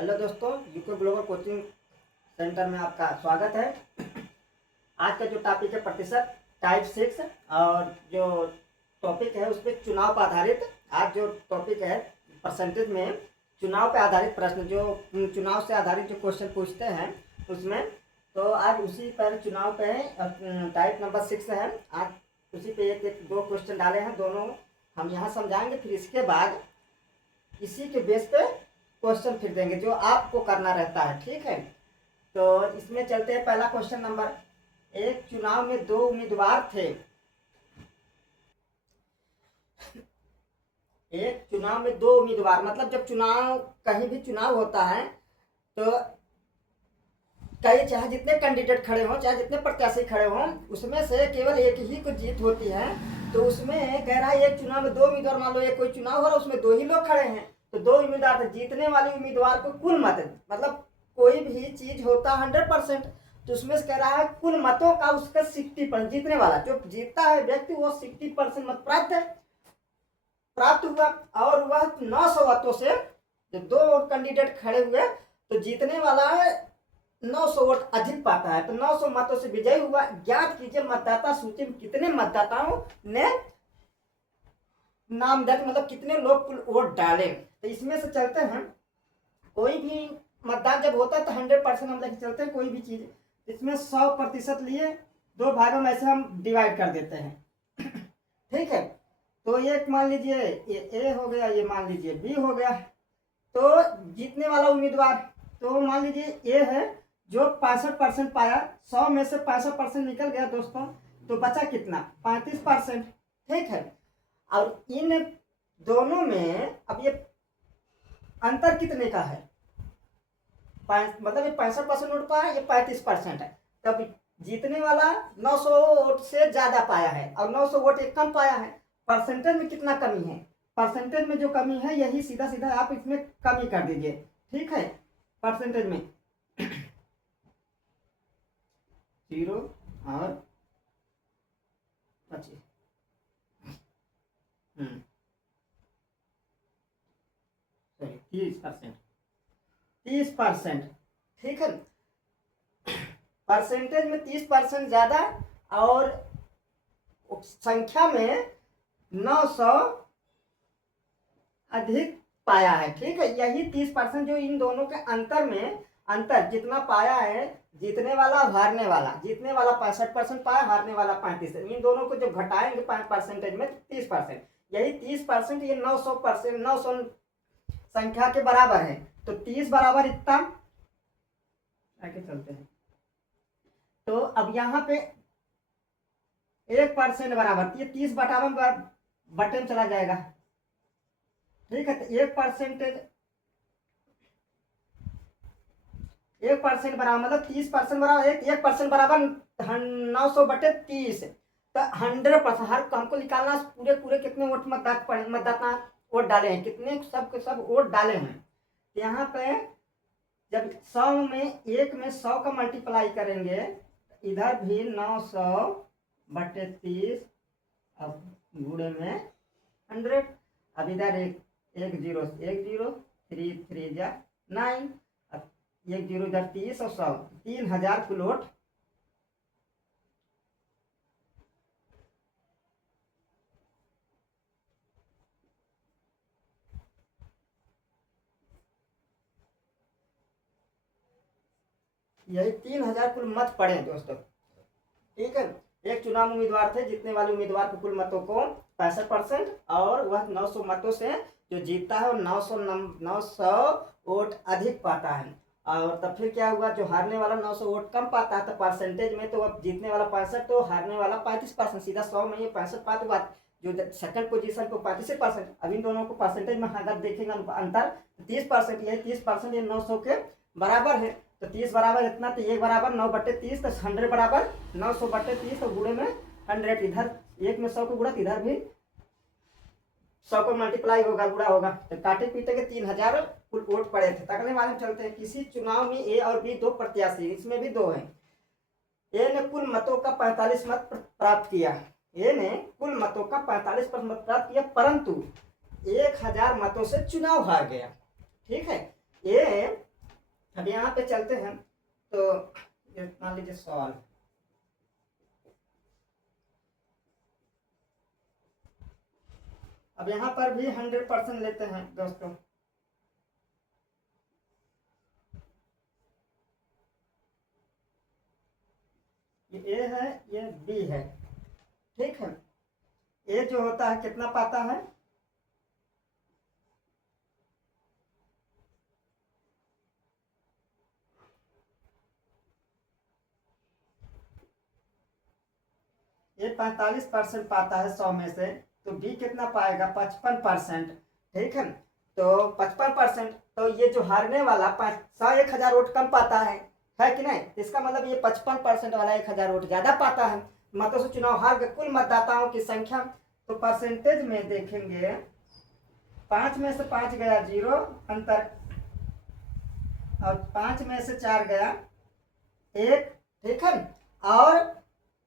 Hello दोस्तों, UK global coaching centre में आपका स्वागत है। आज का जो टॉपिक है प्रतिशत टाइप 6 और जो टॉपिक है उस पर चुनाव पर आधारित। आज जो टॉपिक है परसेंटेज में चुनाव पर आधारित प्रश्न, जो चुनाव से आधारित जो क्वेश्चन पूछते हैं उसमें, तो आज उसी पर चुनाव पे टाइप नंबर 6 है। आज उसी पे एक एक दो क्वेश्चन डाले हैं, दोनों हम यहाँ समझाएंगे। फिर इसके बाद इसी के बेस पे क्वेश्चन फिर देंगे जो आपको करना रहता है, ठीक है। तो इसमें चलते हैं। पहला क्वेश्चन नंबर, एक चुनाव में दो उम्मीदवार थे। एक चुनाव में दो उम्मीदवार मतलब जब चुनाव, कहीं भी चुनाव होता है तो कई, चाहे जितने कैंडिडेट खड़े हों, चाहे जितने प्रत्याशी खड़े हों, उसमें से केवल एक ही को जीत होती है। तो उसमें कह रहा है एक चुनाव में दो उम्मीदवार, मान लो एक कोई चुनाव हो रहा है उसमें दो ही लोग खड़े हैं, तो दो उम्मीदवार थे। जीतने वाले उम्मीदवार को कुल मत, मतलब कोई भी चीज होता 100%, तो उसमें से कह रहा है कुल मतों का उसका 60%, जीतने वाला जो जीतता है व्यक्ति वो 60% मत प्राप्त हुआ। और वह 900 मतों से, जब दो कैंडिडेट खड़े हुए तो जीतने वाला है 900 वोट अधिक पाता है, तो 900 मतों से विजयी हुआ। ज्ञात कीजिए मतदाता सूची में कितने मतदाताओं ने नाम दर्ज, मतलब कितने लोग कुल वोट डाले। तो इसमें से चलते हैं, कोई भी मतदान जब होता है तो 100% हम लेके चलते हैं। कोई भी चीज इसमें 100% लिए दो भागों में से हम डिवाइड कर देते हैं, ठीक है। तो ये मान लीजिए ये ए हो गया, ये मान लीजिए बी हो गया। तो जीतने वाला उम्मीदवार, तो मान लीजिए ए है जो 65% पाया, 100 में से 65% निकल गया दोस्तों, तो बचा कितना, 35%, ठीक है। और इन दोनों में अब ये अंतर कितने का है, मतलब ये 65% वोट पाया, ये 35% है। तब जीतने वाला 900 वोट से ज्यादा पाया है और 900 वोट एक कम पाया है। परसेंटेज में कितना कमी है, परसेंटेज में जो कमी है यही सीधा सीधा आप इसमें कमी कर दीजिए, ठीक है। परसेंटेज में 0 और 25, 30%, 30%, ठीक है। परसेंटेज में 30% ज्यादा और संख्या में 900 अधिक पाया है, ठीक है। यही 30% जो इन दोनों के अंतर में, अंतर जितना पाया है जीतने वाला हारने वाला, जीतने वाला 65% पाया, हारने वाला 35%, इन दोनों को जब घटाएंगे 5% में 30%, यही 30% ये 900%, 900 संख्या के बराबर है। तो 30 बराबर इतना आगे चलते हैं। तो अब यहाँ पे 1% बराबर, ये 30 बटावन बटे में चला जाएगा, ठीक है। तो 1% बराबर मतलब 30% बराबर 1% बराबर 900 बटे 30, तो 100%। हर हमको निकालना पूरे पूरे कितने वोट मतदाता वोट डाले हैं, कितने सब के सब वोट डाले हैं। यहाँ पे जब 100 में, एक में 100 का मल्टीप्लाई करेंगे, इधर भी 900 बटे 30, अब गुणे में 100, अब इधर एक जीरो 3 जा 9, अब एक जीरो इधर 30 और 100, 3000 कुल वोट। यही 3000 कुल मत पड़े दोस्तों, ठीक है। एक चुनाव उम्मीदवार थे, जीतने वाले उम्मीदवार के कुल मतों को 65% और वह 900 मतों से जो जीतता है वो 900 वोट अधिक पाता है। और तब फिर क्या हुआ, जो हारने वाला 900 वोट कम पाता है, तो परसेंटेज में तो अब जीतने वाला 65 तो हारने वाला 35%, सीधा 100 में ये 65 पात बात, जो सेकंड पोजीशन को 35%। अब इन दोनों को परसेंटेज में अगर देखेंगे अंतर 30%, यही 30% ये 900 के बराबर है। तो 30 बराबर इतना, तो 1 बराबर 9 बटे 30, तो 100 बराबर 900 बटे 30, तो गुणे में 100, इधर एक में 100 को गुणा, इधर भी 100 को मल्टीप्लाई होगा, गुणा होगा, तो काटे पीटे के 3000 कुल वोट पड़े थे। अगले वाले में चलते हैं। किसी चुनाव में ए और बी दो प्रत्याशी, इसमें भी दो हैं। ए ने कुल मतों का 45 मत प्राप्त किया, ए ने कुल मतों का 45% मत प्राप्त किया, परंतु 1000 मतों से चुनाव हार गया, ठीक है। ए अब यहाँ पे चलते हैं, तो ये मान लीजिए सॉल्व। अब यहाँ पर भी 100% लेते हैं दोस्तों। ये ए है, ये बी है, ठीक है। ए जो होता है कितना पाता है, ये 45% पाता है 100 में से, तो बी कितना पाएगा, 55%, ठीक है। तो 55%, तो ये जो हारने वाला 1,000 वोट कम पाता है कि नहीं, तो इसका मतलब ये 55% वाला 1,000 वोट ज्यादा पाता है, मतों से चुनाव हार के कुल मतदाताओं की संख्या। तो परसेंटेज में देखेंगे, 5 में से 5 गया 0 अंतर, और 5 में से 4 गया 1, ठीक है। और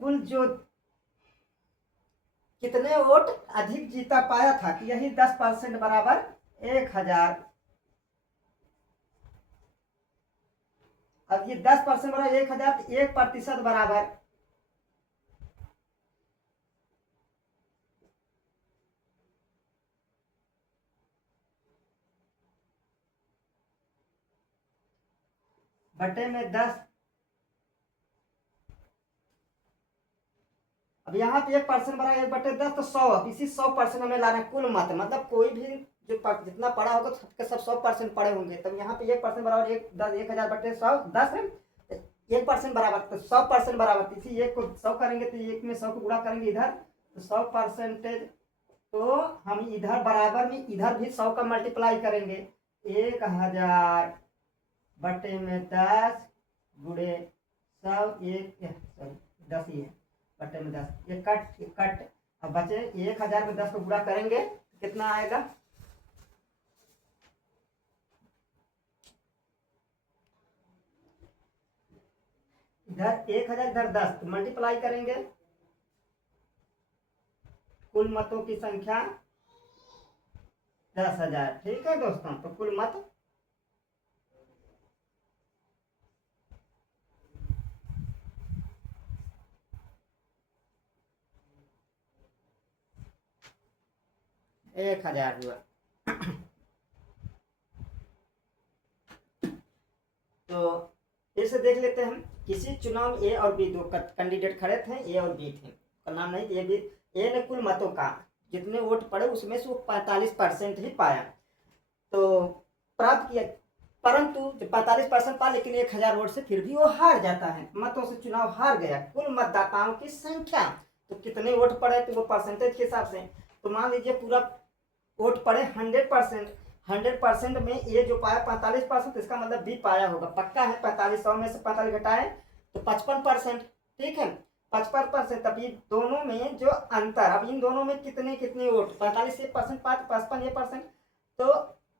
कुल जो कितने वोट अधिक जीता पाया था, कि यही 10% बराबर 1,000। अब ये 10% बराबर 1,000, 1% बराबर 10। अब यहाँ पे 1% बराबर 1/10, तो 100। अब इसी 100% हमें लाना कुल मत, मतलब कोई भी जो जितना पड़ा होगा सबके सब 100% पड़े होंगे। तब यहाँ पे 1% बराबर 1,000/100 10 है, 1% बराबर, तो 100% बराबर, इसी एक को 100 करेंगे तो एक में 100 को गुणा करेंगे इधर, तो 100%। तो हम इधर बराबर में इधर भी 100 का मल्टीप्लाई करेंगे, 1,000/10 गुणे 100, 10 ही है, बटे में 10, ये कट। अब बचे 1,000 में 10 को गुणा करेंगे तो कितना आएगा, इधर 1,000 इधर 10, तो मल्टीप्लाई करेंगे, कुल मतों की संख्या 10,000, ठीक है दोस्तों। तो कुल मत 1,000 हुआ। तो फिर से देख लेते हैं, किसी चुनाव में ए और बी दो कैंडिडेट खड़े थे, ए और बी थे, का नाम नहीं, ए बी। ए ने कुल मतों का जितने वोट पड़े उसमें से वो 45% ही पाया, तो प्राप्त किया, परंतु जो 45% पा, लेकिन 1,000 वोट से फिर भी वो हार जाता है, मतों से चुनाव हार गया। कुल मतदाताओं की संख्या, तो कितने वोट पड़े, तो वो परसेंटेज के हिसाब से, तो मान लीजिए पूरा वोट पड़े 100%, 100% में ए जो पाया 45%, इसका मतलब बी पाया होगा, पक्का है। 45, 100 में से 45 घटाए तो 55%, ठीक है, 55%। अब ये दोनों में जो अंतर, अब इन दोनों में कितने कितने वोट, 45 ये परसेंट, 55 ये परसेंट, तो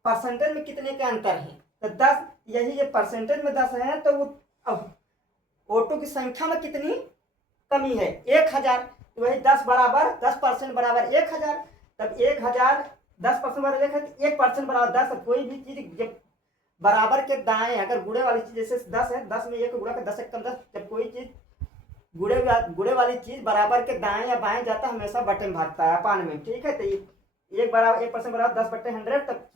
परसेंटेज में कितने के अंतर है, तो 10। यही ये परसेंटेज में 10 है, तो वो अब वोटों की संख्या में कितनी कमी है, 1,000। वही 10 बराबर 10% बराबर 1,000, तब 1,000 10% बराबर 1% बराबर 10। कोई भी चीज जब बराबर के दाएं, अगर गुड़े वाली चीज जैसे 10 है, 10 में 1 गुणा कर 10 कम 10, जब कोई चीज गुड़े वाली चीज बराबर के दाएं या बाएं जाता है, हमेशा बटे में भागता है अपान में, ठीक है। तो 1% बराबर 10/100, तब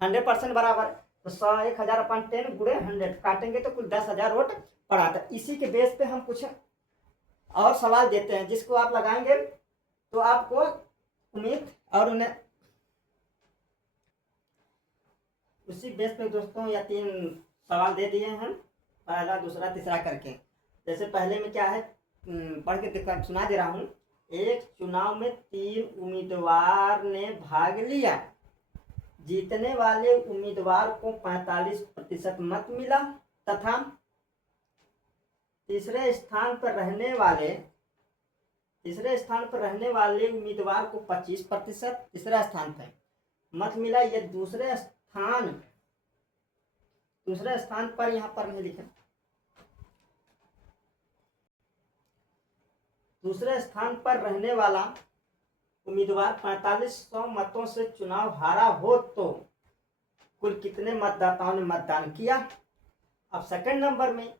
100% बराबर, तो 100 1,000/10 गुणे 100 काटेंगे तो कुल 10,000 वोट पड़ा था। इसी के बेस पे हम कुछ और सवाल देते हैं, जिसको आप लगाएंगे तो आपको उम्मीद, और उन्हें उसी बेस पे दोस्तों या 3 सवाल दे दिए हैं, पहला दूसरा तीसरा करके। जैसे पहले में क्या है, पढ़ के सुना दे रहा हूँ। एक चुनाव में 3 उम्मीदवार ने भाग लिया, जीतने वाले उम्मीदवार को 45% मत मिला, तथा तीसरे स्थान पर रहने वाले उम्मीदवार को 25% तीसरा स्थान पर मत मिला। ये दूसरे स्थान पर यहाँ पर नहीं लिखा, दूसरे स्थान पर रहने वाला उम्मीदवार 4500 मतों से चुनाव हारा हो तो कुल कितने मतदाताओं ने मतदान किया। अब सेकंड नंबर में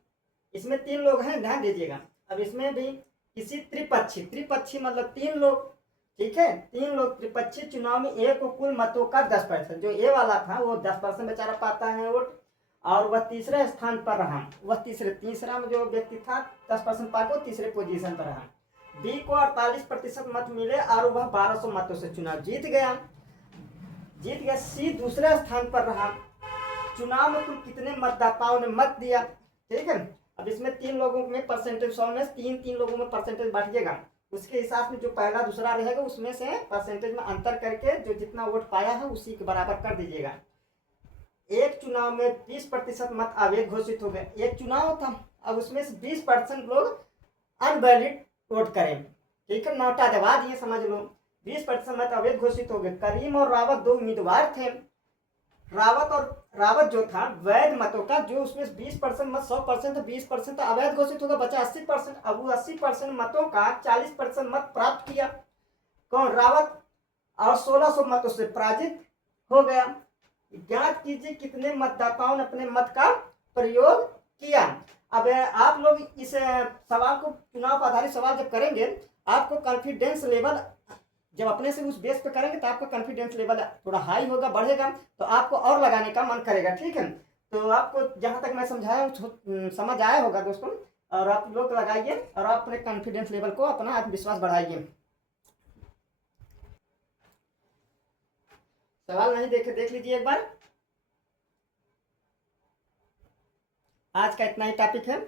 इसमें 3 लोग हैं, ध्यान दीजिएगा। अब इसमें भी किसी त्रिपक्षी मतलब 3 लोग, ठीक है, 3 लोग त्रिपक्षीय चुनाव में ए को कुल मतों का 10%, जो ए वाला था वो 10% बेचारा पाता है वोट, और वह तीसरे स्थान पर रहा। वह तीसरा में जो व्यक्ति था 10% पाकर तीसरे पोजीशन पर रहा। बी को 48% मत मिले और वह 1200 मतों से चुनाव जीत गया। सी दूसरे स्थान पर रहा। चुनाव में कुल कितने मतदाताओं ने मत दिया, ठीक है। अब इसमें 3 लोगों में परसेंटेज, 100 में 3 लोगों में परसेंटेज बांटिएगा, उसके हिसाब से जो पहला दूसरा रहेगा उसमें से परसेंटेज में अंतर करके जो जितना वोट पाया है उसी के बराबर कर दीजिएगा। एक चुनाव में 20% मत अवैध घोषित हो गए। एक चुनाव था, अब उसमें से 20% लोग अनवैलिड वोट करें, ठीक है, नोटा दबा दिए समझ लो। 20% मत अवैध घोषित हो गए। करीम और रावत 2 उम्मीदवार थे। रावत जो था वैध मतों का, जो उसमें 20% मत 100%, 20% अवैध घोषित होगा, बचा 80%। अब वो 80% मतों का 40% मत प्राप्त किया कौन, रावत, और 1600 मतों से पराजित हो गया। ज्ञात कीजिए कितने मतदाताओं ने अपने मत का प्रयोग किया। अब आप लोग इस सवाल को, चुनाव आधारित सवाल जब करेंगे, आपको कॉन्फिडेंस लेवल जब अपने से उस बेस पे करेंगे तो आपका कॉन्फिडेंस लेवल थोड़ा हाई होगा, बढ़ेगा, तो आपको और लगाने का मन करेगा, ठीक है। तो आपको जहां तक मैं समझाया समझ आया होगा दोस्तों, और आप लोग लगाइए और आप अपने कॉन्फिडेंस लेवल को, अपना आत्मविश्वास बढ़ाइए। सवाल नहीं देख लीजिए एक बार। आज का इतना ही टॉपिक है।